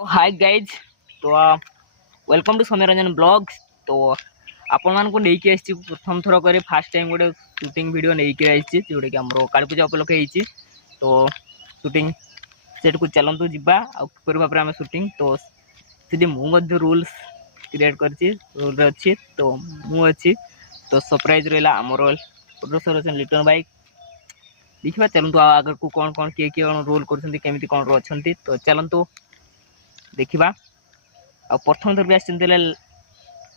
हाय guys तो welcome to Saumya Ranjan blogs. तो आपण मान को लेके आछि प्रथम थर करे फास्ट टाइम गोटे शूटिंग वीडियो लेके आछि जोडे कि हमरो काली पूजा उपलक्षे हिची। तो शूटिंग सेट को चलंतु जिबा आ करबा पर हम शूटिंग। तो सिदे मु मध्य रूल्स क्रिएट करछि, रूल रे अछि तो मु अछि। तो सरप्राइज रहला हमरो प्रोड्यूसर अछन लिटन बाइक। देखिबा चलंतु आगर को कोन कोन के रोल करछन्ती केमिति कोन रो अछन्ती। तो चलंतु देखिबा आ प्रथम थर भी आछन देले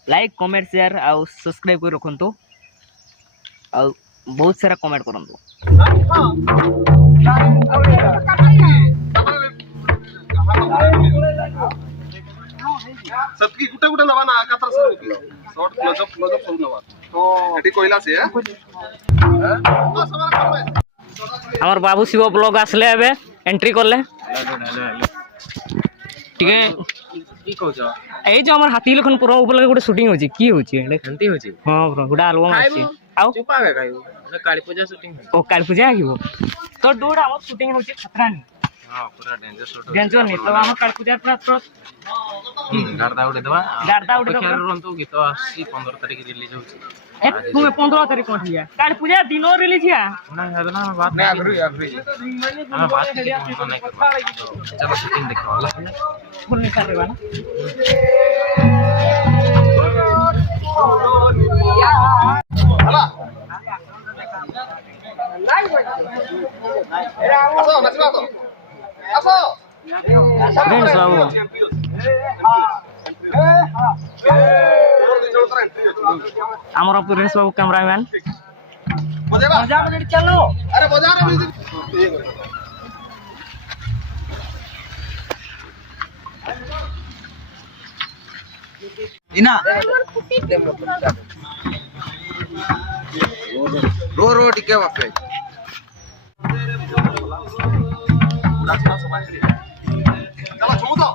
लाइक कमेंट शेयर आ सब्सक्राइब कर रखंतु आ बहुत सारा कमेंट करंतु। सबकी गुटा गुटा नवा ना कातर सब की शॉर्ट क्लोज अप सब नवा तो एटी कोइला से हमर बाबू शिव ब्लॉग आसले एबे एंट्री करले ठीक की कहू छ ए जो हमर हाथी लखन पुरो ऊपर गोटे शूटिंग होची की होची एडे शांति होची। हां ब्रो गोटे एल्बम आसी आउ चुपा के काई काली पूजा शूटिंग ओ काली पूजा आगिबो तो डोड हमर शूटिंग होची खतरा नहीं। हां पूरा डेंजर शूट डेंजर नहीं तो हमर काली पूजा पूरा तो गारदा उडे दवा गारदा उडे दवा रंतु गीत आसी 15 तारिख रिलीज होची। ए तुम्हें 15 तारीख पहुंचिया काली पूजा दिनो रिलीज या ना ना बात नहीं अग्री हां बात नहीं चलो शूटिंग देखो वाला फुल निकाल रे ना हला आसो नचबा तो आसो फ्रेंड्स बाबू हमर प्रिंस बाबू कैमरामैन बजा बजा चलो अरे बजा रे म्यूजिक इना रो टिके बापे चलो छमु तो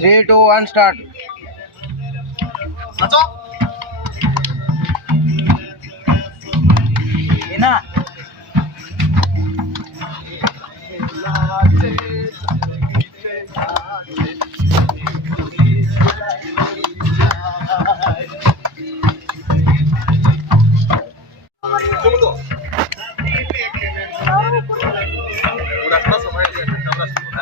3 2 1 स्टार्ट नचो इना छमु तो पूरा थोड़ा समय दे कैमरा शुरू है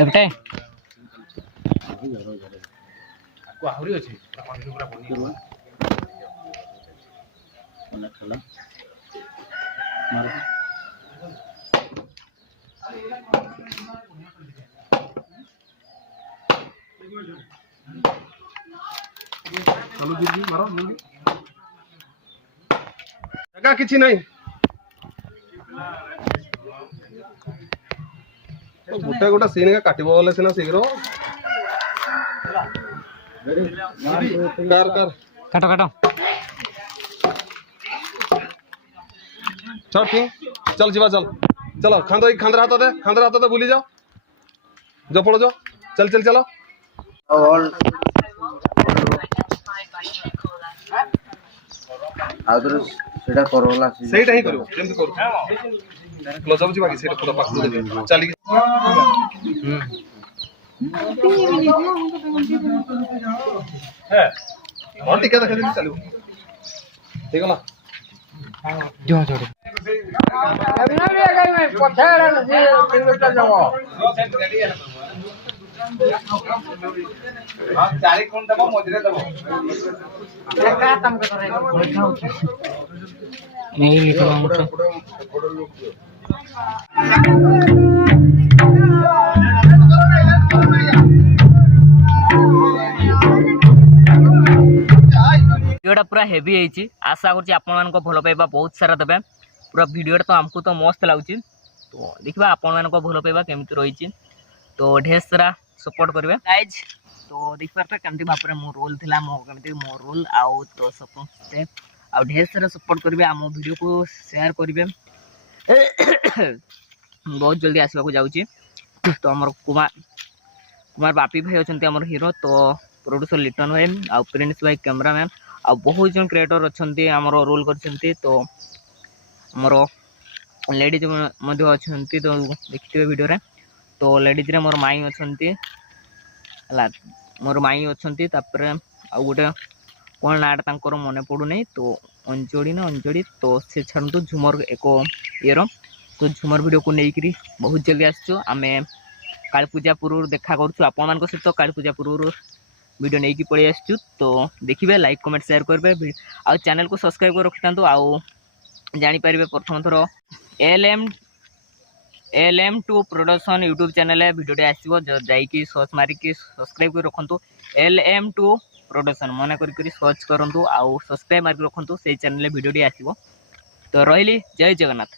एबटे को आहुरी अछि पूरा बनी मने खला मारो चलो दीदी मारो जल्दी जगह किछि नहीं तो गोटे गोटे सीन का काटिबो बोले सिना शीघ्र कर कर काटो काटो चल ठीक चल जीवा चल चलो खंदर हाथ दे बुली जाओ जो पड़ो जो चल चल चलो ऑल आदर सेटा करला सेटा ही करो जेंति करू क्लोज अप जी बाकी सेटा पूरा पाक दे चली और टिका देखा देली चलो ठीक है जो जोड़े चारि कोण दबो मझिरे दबो नहीं लिखा वीडियोटा पूरा हेवी है। आशा कर भल पाइबा बहुत सारा देवे पूरा वीडियोटा तो आमको तो मस्त लगुच। तो देखा आपण भल पाइबा केमती रही तो ढेर सारा सपोर्ट करेंगे गाइज। तो देखिए केमती भाव में मो रोल था मोमती मो रोल आउ तो समस्ते आउ ढेर सारा सपोर्ट करेंगे आम वीडियो को शेयर करेंगे। बहुत जल्दी आसवाक जाऊँगी। तो आम कुमार बापी भाई अच्छा आम हीरो तो प्रोड्यूसर लिटन भाई आउ प्रिंस भाई कैमरामैन आ बहुत जन क्रिएटर अच्छा आमर रोल कर तो आमर लेडीज अच्छा तो देखिए वीडियो रे तो लेडीज रे मोर माई अच्छा मोर माई अच्छा आउ गोटे कौन नाटा मन पड़ूनी तो अंजड़ी ना अंजड़ी तो से छाड़ू झुमर एक इयर तो झुमर वीडियो को लेकर बहुत जल्दी आसमें काली पूजा पूर्व देखा करूँ आपण सहित काली पूजा पूर्व वीडियो नहीं पलि आसु। तो देखिए लाइक कमेंट शेयर करेंगे आ चैनल को सब्सक्राइब कर रखी था आउ जानीपर प्रथम थर LM2 production YouTube channel video आसो जाकि सर्च मारिकी सब्सक्राइब कर रखु LM2 प्रोडक्शन मन कर सर्च करूँ आउ सब्सक्राइब मारिक रखु से चैनल वीडियो आसो। तो रही जय जगन्नाथ।